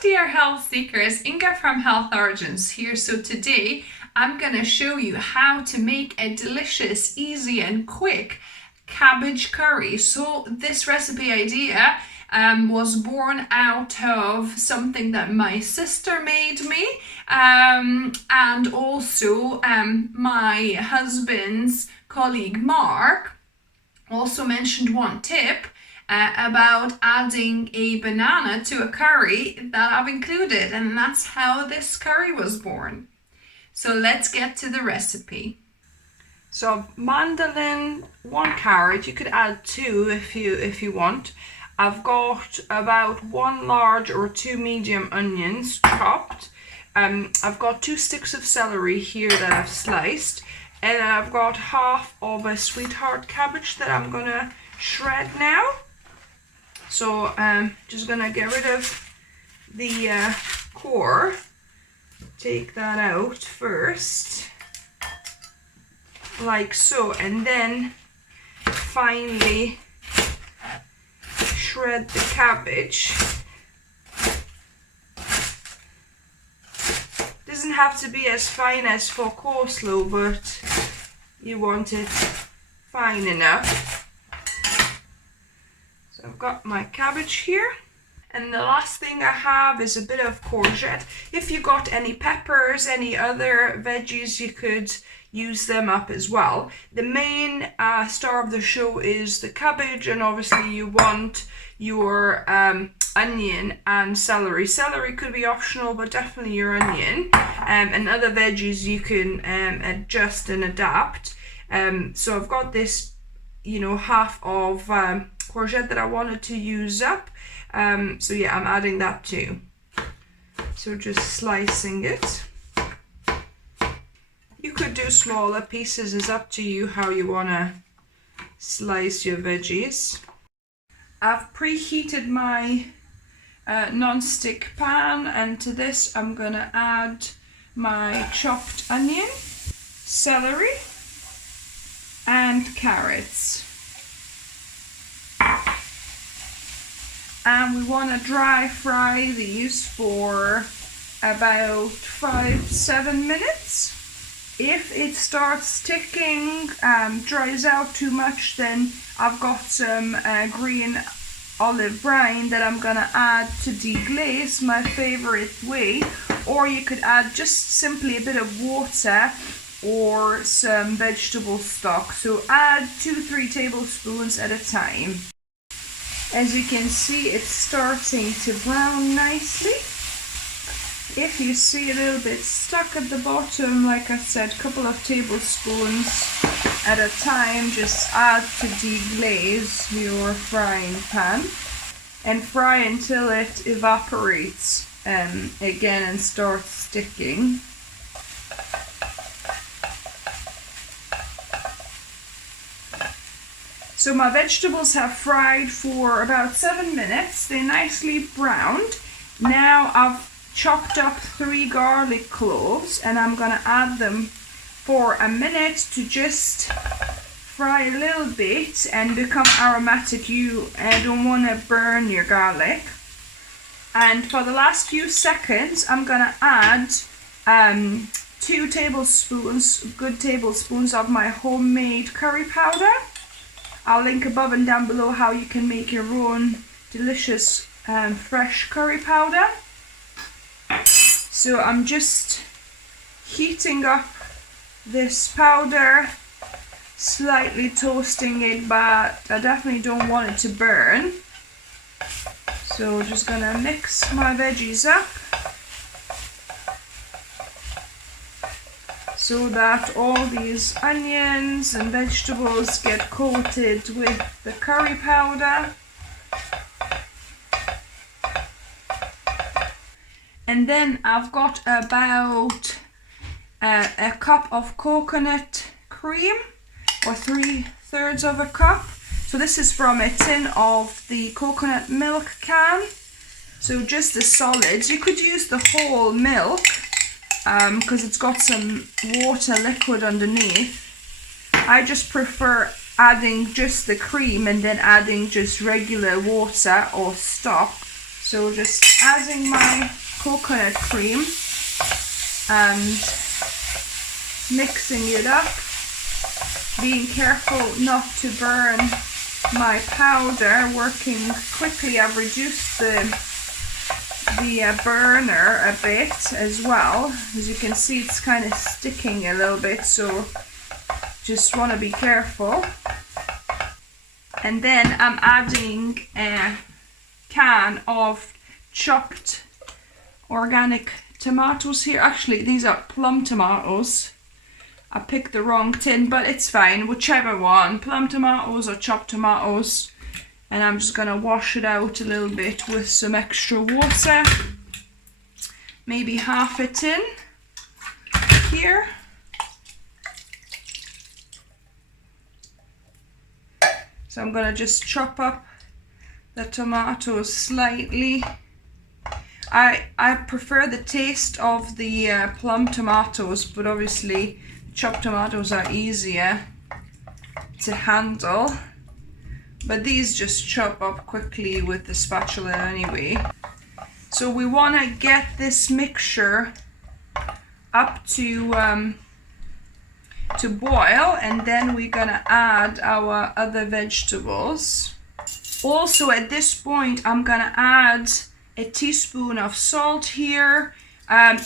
dear health seekers, Inga from Health Origins here. So today I'm going to show you how to make a delicious, easy and quick cabbage curry. So this recipe idea was born out of something that my sister made me, and also my husband's colleague Mark also mentioned one tip about adding a banana to a curry that I've included, and that's how this curry was born. So let's get to the recipe. So mandolined, 1 carrot, you could add 2 if you want. I've got about 1 large or 2 medium onions chopped. I've got 2 sticks of celery here that I've sliced, and then I've got half of a sweetheart cabbage that I'm gonna shred now. So just gonna get rid of the core, take that out first, like so, and then finally shred the cabbage. Doesn't have to be as fine as for coleslaw, but you want it fine enough. So I've got my cabbage here, and the last thing I have is a bit of courgette. If you got any peppers, any other veggies, you could use them up as well. The main star of the show is the cabbage, and obviously you want your onion and celery. Celery could be optional, but definitely your onion, and other veggies you can adjust and adapt. So I've got this, half of courgette that I wanted to use up. So yeah, I'm adding that too. So just slicing it. You could do smaller pieces, it's up to you how you want to slice your veggies. I've preheated my non-stick pan, and to this I'm gonna add my chopped onion, celery and carrots. And we want to dry fry these for about 5-7 minutes. If it starts sticking, dries out too much, then I've got some green olive brine that I'm gonna add to deglaze, my favorite way. Or you could add just simply a bit of water or some vegetable stock. So add 2-3 tablespoons at a time. As you can see, it's starting to brown nicely. If you see a little bit stuck at the bottom, like I said, a couple of tablespoons at a time, just add to deglaze your frying pan and fry until it evaporates again and starts sticking. So my vegetables have fried for about 7 minutes. They're nicely browned. Now I've chopped up 3 garlic cloves, and I'm gonna add them for a minute to just fry a little bit and become aromatic. You don't want to burn your garlic. And for the last few seconds, I'm gonna add 2 tablespoons, good tablespoons of my homemade curry powder. I'll link above and down below how you can make your own delicious fresh curry powder. So I'm just heating up this powder, slightly toasting it, but I definitely don't want it to burn. So just gonna mix my veggies up so that all these onions and vegetables get coated with the curry powder. And then I've got about a cup of coconut cream, or 3/3 of a cup. So this is from a tin of the coconut milk can. So just the solids. You could use the whole milk because it's got some water liquid underneath. I just prefer adding just the cream and then adding just regular water or stock. So just adding my coconut cream and mixing it up, being careful not to burn my powder, working quickly. I've reduced the burner a bit as well. As you can see, it's kind of sticking a little bit, so just want to be careful. And then I'm adding a can of chopped organic tomatoes here. Actually, these are plum tomatoes. I picked the wrong tin, but it's fine, whichever one, plum tomatoes or chopped tomatoes. And I'm just gonna wash it out a little bit with some extra water, maybe half a tin here. So I'm gonna just chop up the tomatoes slightly. I prefer the taste of the plum tomatoes, but obviously chopped tomatoes are easier to handle. But these just chop up quickly with the spatula anyway. So we want to get this mixture up to boil, and then we're gonna add our other vegetables. Also at this point I'm gonna add a teaspoon of salt here.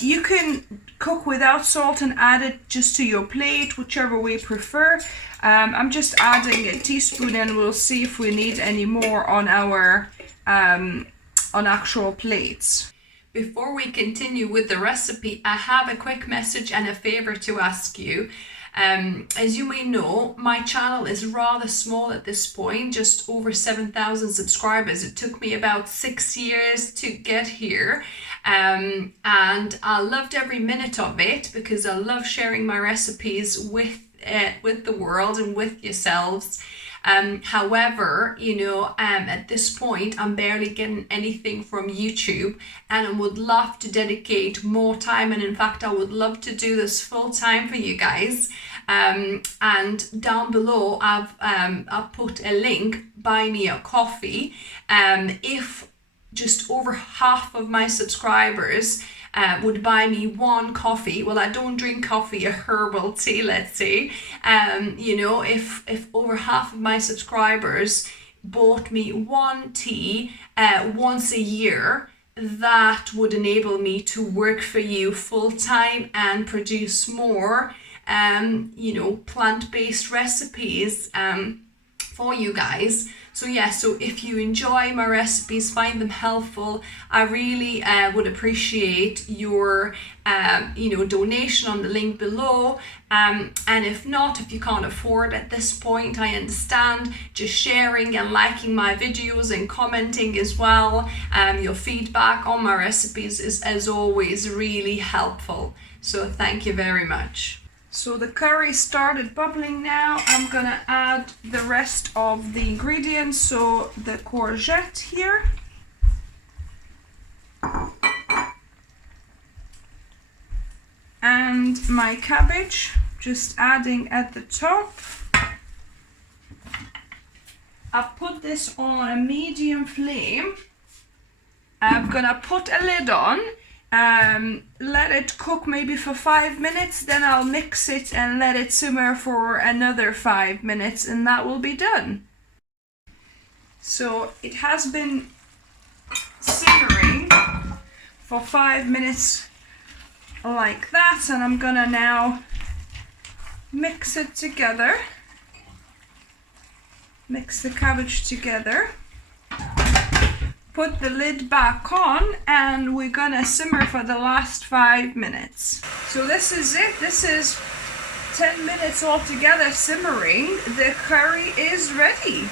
You can cook without salt and add it just to your plate, whichever way you prefer. I'm just adding a teaspoon, and we'll see if we need any more on our on actual plates. Before we continue with the recipe, I have a quick message and a favor to ask you. As you may know, my channel is rather small at this point, just over 7,000 subscribers. It took me about 6 years to get here, and I loved every minute of it because I love sharing my recipes with the world and with yourselves. However, you know, at this point I'm barely getting anything from YouTube, and I would love to dedicate more time, and in fact I would love to do this full time for you guys. And down below I've put a link, buy me a coffee. If just over half of my subscribers would buy me one coffee. Well, I don't drink coffee, a herbal tea, let's say. You know, if over half of my subscribers bought me one tea once a year, that would enable me to work for you full time and produce more you know, plant-based recipes for you guys. So yeah, so if you enjoy my recipes, find them helpful, I really would appreciate your you know, donation on the link below. And if not, if you can't afford at this point, I understand. Just sharing and liking my videos and commenting as well. Your feedback on my recipes is, as always, really helpful. So thank you very much. So the curry started bubbling now. I'm gonna add the rest of the ingredients. So the courgette here. And my cabbage, just adding at the top. I've put this on a medium flame. I'm gonna put a lid on. Let it cook maybe for 5 minutes, then I'll mix it and let it simmer for another 5 minutes, and that will be done. So it has been simmering for 5 minutes like that, and I'm gonna now mix it together, mix the cabbage together. Put the lid back on, and we're gonna simmer for the last 5 minutes. So this is it. This is 10 minutes altogether simmering. The curry is ready.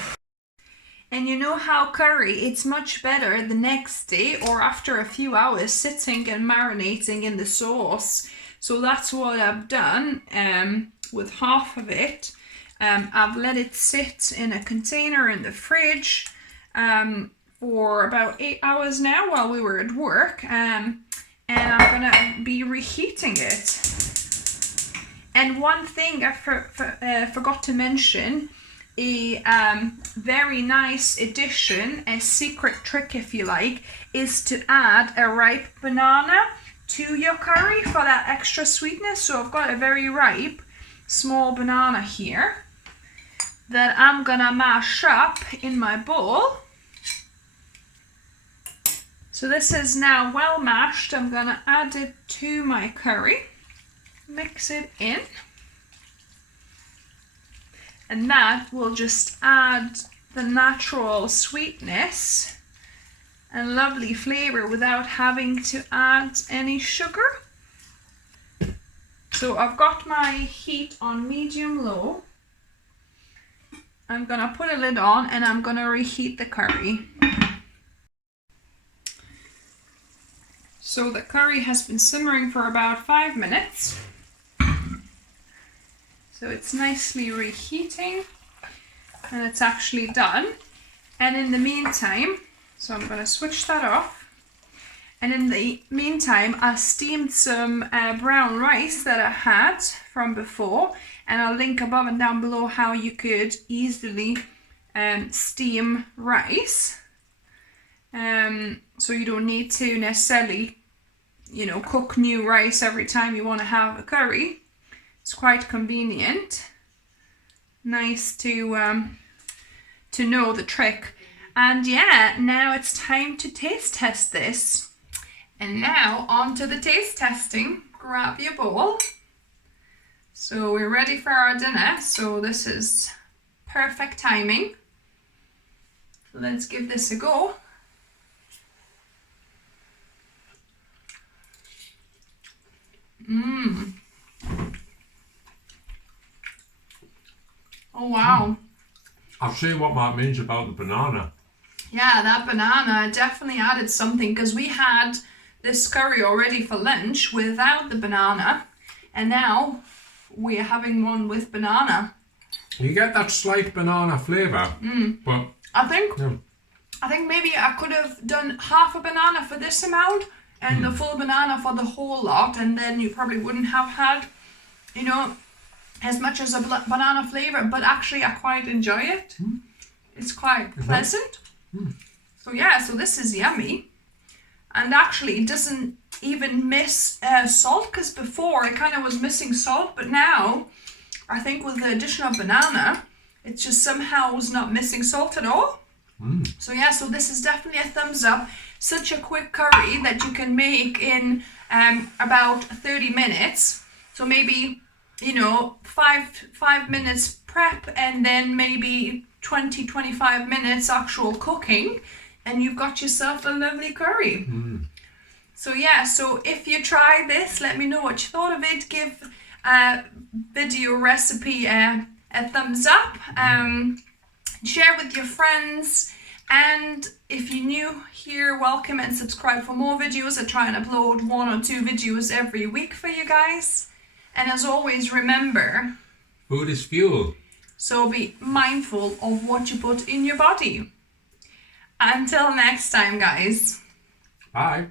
And you know how curry, it's much better the next day or after a few hours sitting and marinating in the sauce. So that's what I've done with half of it. I've let it sit in a container in the fridge for about 8 hours now while we were at work, and I'm gonna be reheating it. And one thing I forgot to mention, a very nice addition, a secret trick if you like, is to add a ripe banana to your curry for that extra sweetness. So I've got a very ripe small banana here that I'm gonna mash up in my bowl. So this is now well mashed. I'm gonna add it to my curry, mix it in, and that will just add the natural sweetness and lovely flavor without having to add any sugar. So I've got my heat on medium-low. I'm gonna put a lid on and I'm gonna reheat the curry. So the curry has been simmering for about 5 minutes. So it's nicely reheating and it's actually done. And in the meantime, so I'm going to switch that off. And in the meantime, I steamed some brown rice that I had from before. And I'll link above and down below how you could easily steam rice. So you don't need to necessarily, cook new rice every time you want to have a curry. It's quite convenient. Nice to know the trick. And yeah, now it's time to taste test this. And now on to the taste testing. Grab your bowl. So we're ready for our dinner. So this is perfect timing. Let's give this a go. Oh wow. I'll see what Mark means about the banana. Yeah, that banana definitely added something, because we had this curry already for lunch without the banana, and now we're having one with banana. You get that slight banana flavour, but I think maybe I could have done half a banana for this amount and the full banana for the whole lot, and then you probably wouldn't have had, as much as a banana flavour, but actually I quite enjoy it. It's quite pleasant. So yeah, so this is yummy. And actually it doesn't even miss salt, because before it kind of was missing salt, but now I think with the addition of banana, it just somehow was not missing salt at all. So yeah, so this is definitely a thumbs up. Such a quick curry that you can make in about 30 minutes. So maybe, 5 minutes prep and then maybe 20-25 minutes actual cooking, and you've got yourself a lovely curry. So yeah, so if you try this, let me know what you thought of it. Give video recipe a thumbs up. Share with your friends, and if you're new here, welcome and subscribe for more videos. I try and upload 1 or 2 videos every week for you guys. And as always, remember, food is fuel. So be mindful of what you put in your body. Until next time, guys. Bye.